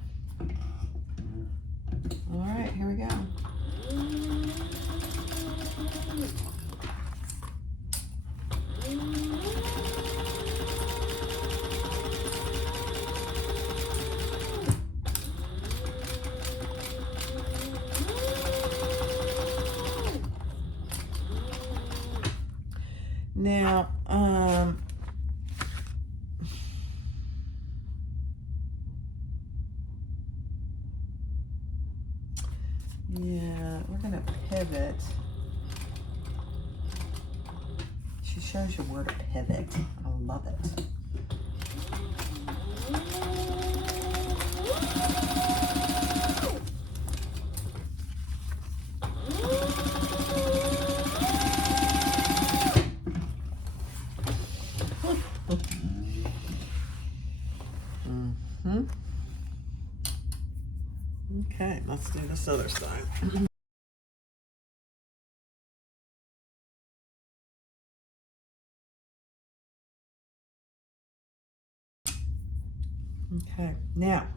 All right, here we go. Now, yeah, we're gonna pivot. She shows you where to pivot. I love it. Okay, let's do this other side. Okay, now,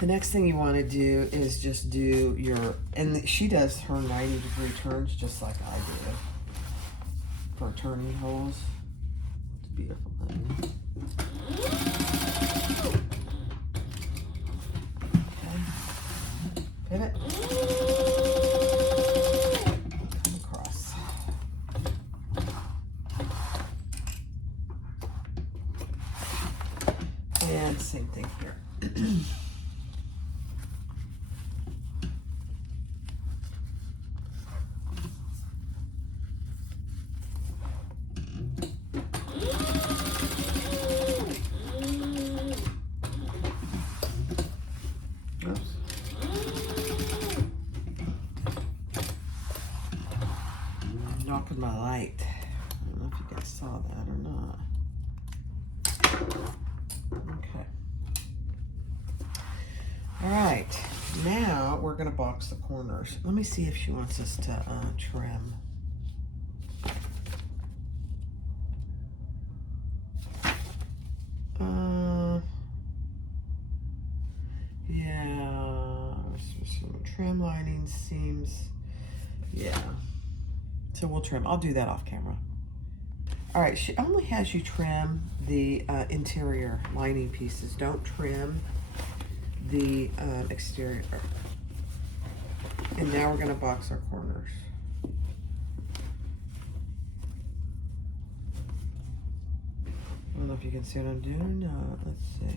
the next thing you want to do is just do your, and she does her 90-degree turns just like I do for turning holes. It's beautiful thing. Okay, pivot. Come across. And same thing here. Oops. Knocking my light. I don't know if you guys saw that or not. Okay. All right, now we're gonna box the corners. Let me see if she wants us to trim. Yeah, some trim lining seams. Yeah, so we'll trim. I'll do that off camera. All right, she only has you trim the interior lining pieces. Don't trim the exterior. And now we're gonna box our corners. I don't know if you can see what I'm doing or not. Let's see.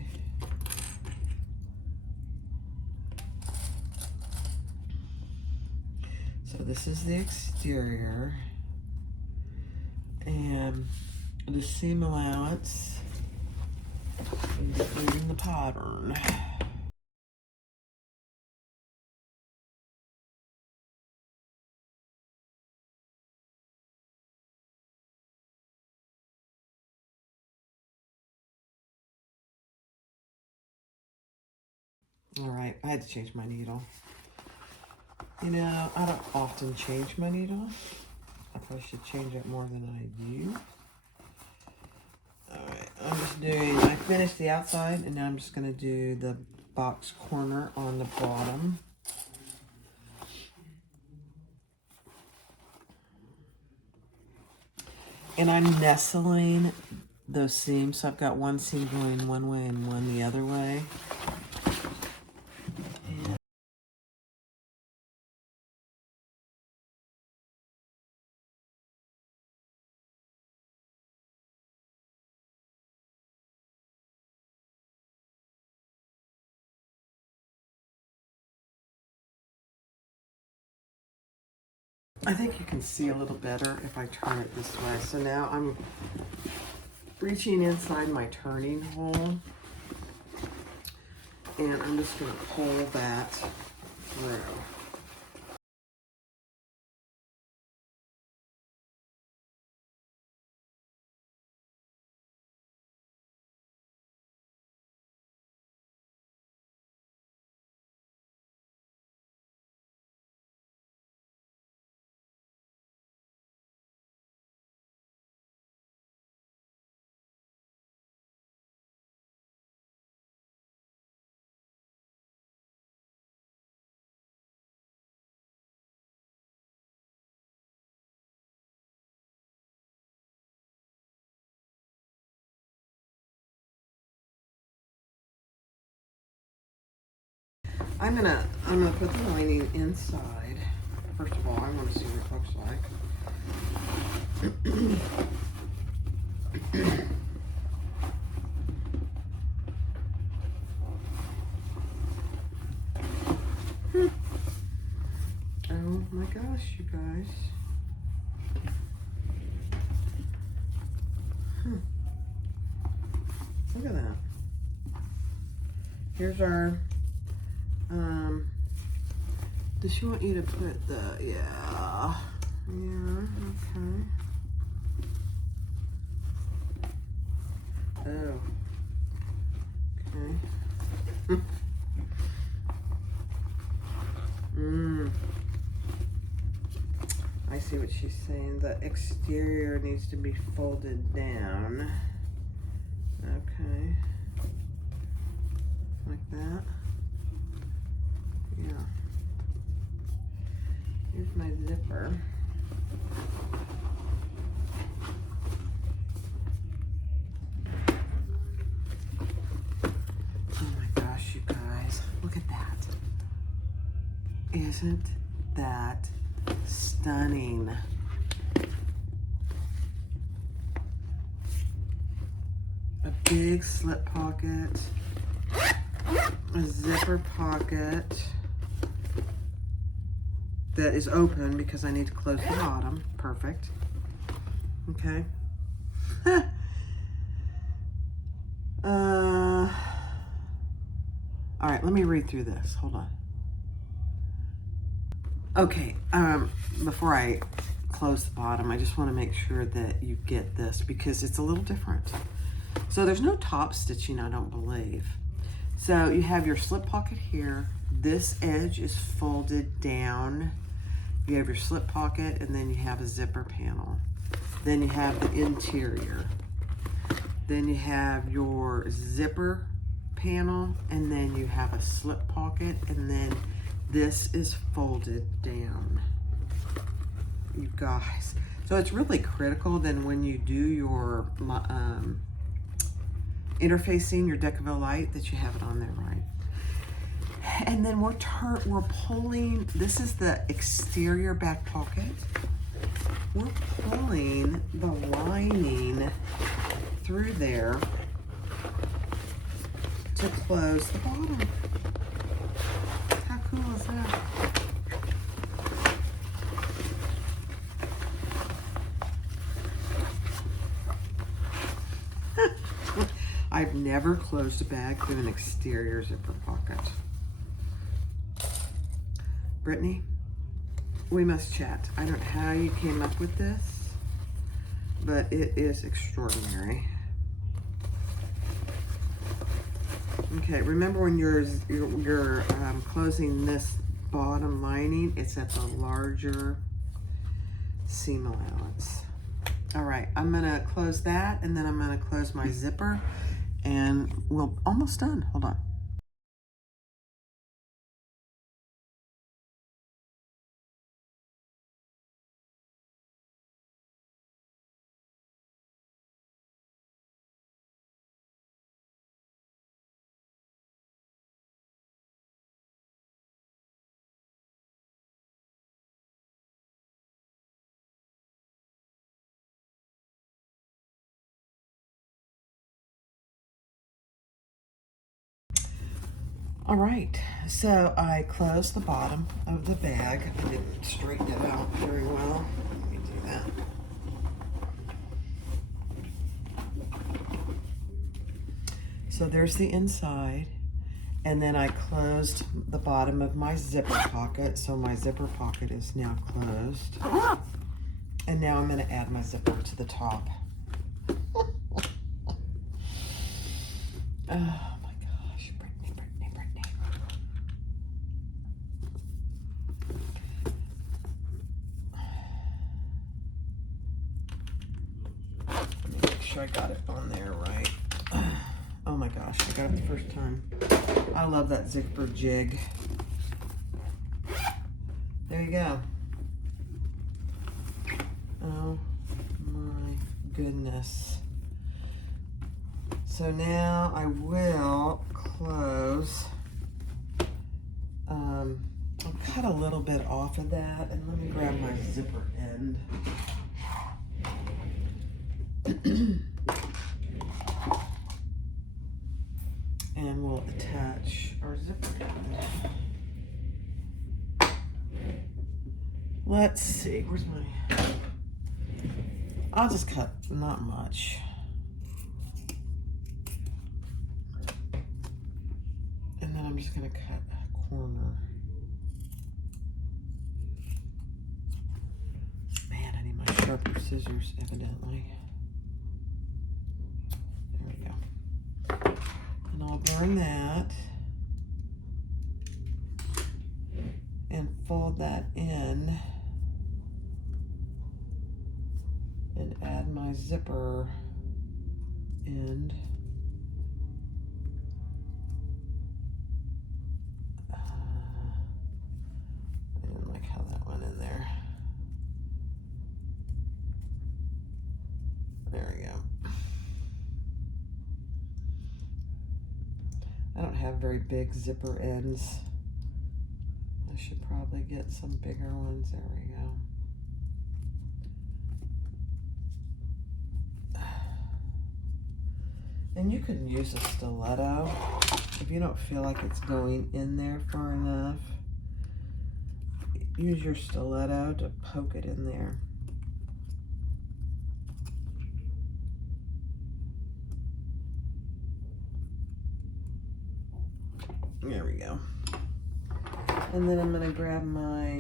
So this is the exterior. And the seam allowance, including the pattern. All right, I had to change my needle. You know, I don't often change my needle. I probably should change it more than I do. All right, I finished the outside, and now I'm just gonna do the box corner on the bottom. And I'm nestling those seams, so I've got one seam going one way and one the other way. I think you can see a little better if I turn it this way. So now I'm reaching inside my turning hole, and I'm just going to pull that through. I'm gonna put the lining inside. First of all, I want to see what it looks like. Oh my gosh, you guys. Look at that. Here's our, does she want you to put the, yeah, okay. Oh, okay. I see what she's saying. The exterior needs to be folded down. Okay. Like that. Yeah. Here's my zipper. Oh my gosh, you guys. Look at that. Isn't that stunning? A big slip pocket, a zipper pocket that is open because I need to close the bottom. Perfect. Okay. All right, let me read through this. Hold on. Okay, before I close the bottom, I just want to make sure that you get this because it's a little different. So there's no top stitching, I don't believe. So you have your slip pocket here. This edge is folded down. You have your slip pocket, and then you have a zipper panel. Then you have the interior. Then you have your zipper panel, and then you have a slip pocket, and then this is folded down. You guys. So it's really critical then when you do your interfacing your Decaville light that you have it on there right. And then we're pulling, this is the exterior back pocket. We're pulling the lining through there to close the bottom. How cool is that? I've never closed a bag with an exterior zipper pocket. Brittany, we must chat. I don't know how you came up with this, but it is extraordinary. Okay, remember when you're closing this bottom lining, it's at the larger seam allowance. All right, I'm gonna close that, and then I'm gonna close my zipper, and we're almost done. Hold on. All right, so I closed the bottom of the bag. I didn't straighten it out very well. Let me do that. So there's the inside, and then I closed the bottom of my zipper pocket, so my zipper pocket is now closed. And now I'm gonna add my zipper to the top. Oh my gosh, Brittany. Make sure I got it on there right. Oh my gosh, I got it the first time. I love that zipper jig. There you go. Oh my goodness. So now I will close. I'll cut a little bit off of that, and let me grab my zipper end. And we'll attach our zipper end. Let's see, where's my... I'll just cut not much. And then I'm just gonna cut a corner. Man, I need my sharper scissors, evidently. There we go. And I'll burn that. And fold that in. And add my zipper end. I didn't like how that went in there. There we go. I don't have very big zipper ends. I should probably get some bigger ones. There we go. And you can use a stiletto if you don't feel like it's going in there far enough. Use your stiletto to poke it in there. There we go. And then I'm going to grab my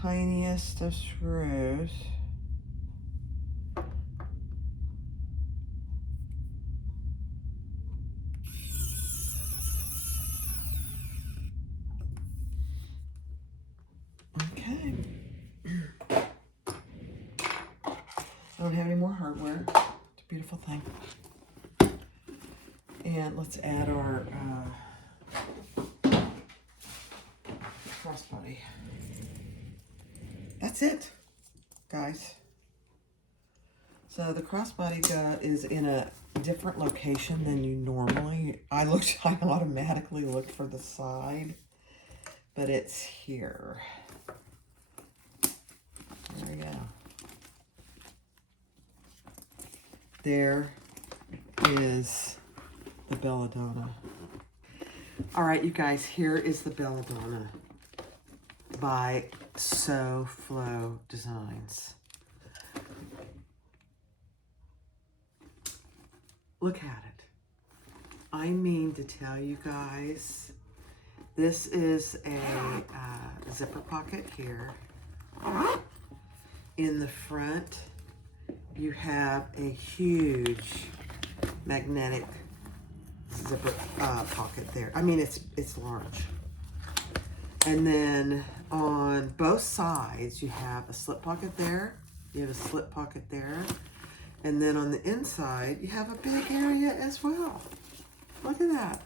tiniest of screws. Okay. I don't have any more hardware. It's a beautiful thing. And let's add our crossbody. That's it, guys. So the crossbody is in a different location than you normally. I automatically looked for the side, but it's here. There we go. There is the Belladonna. All right, you guys, here is the Belladonna by SoFlo Designs. Look at it. I mean to tell you guys, this is a zipper pocket here. In the front, you have a huge magnetic zipper pocket there. I mean, it's large. And then on both sides, you have a slip pocket there. You have a slip pocket there. And then on the inside, you have a big area as well. Look at that.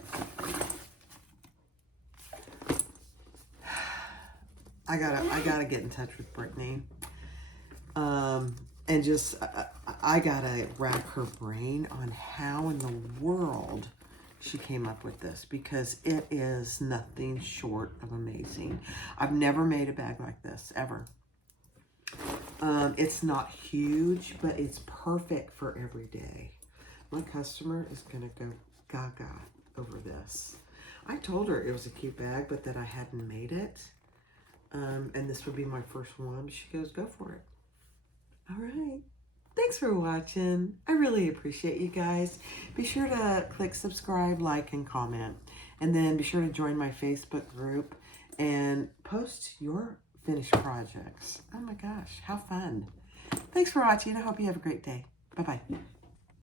I gotta get in touch with Brittany. And just, I gotta rack her brain on how in the world she came up with this, because it is nothing short of amazing. I've never made a bag like this, ever. It's not huge, but it's perfect for every day. My customer is gonna go gaga over this. I told her it was a cute bag, but that I hadn't made it. And this would be my first one. She goes, go for it. All right. Thanks for watching. I really appreciate you guys. Be sure to click subscribe, like, and comment. And then be sure to join my Facebook group and post your finished projects. Oh my gosh, how fun. Thanks for watching. I hope you have a great day. Bye-bye.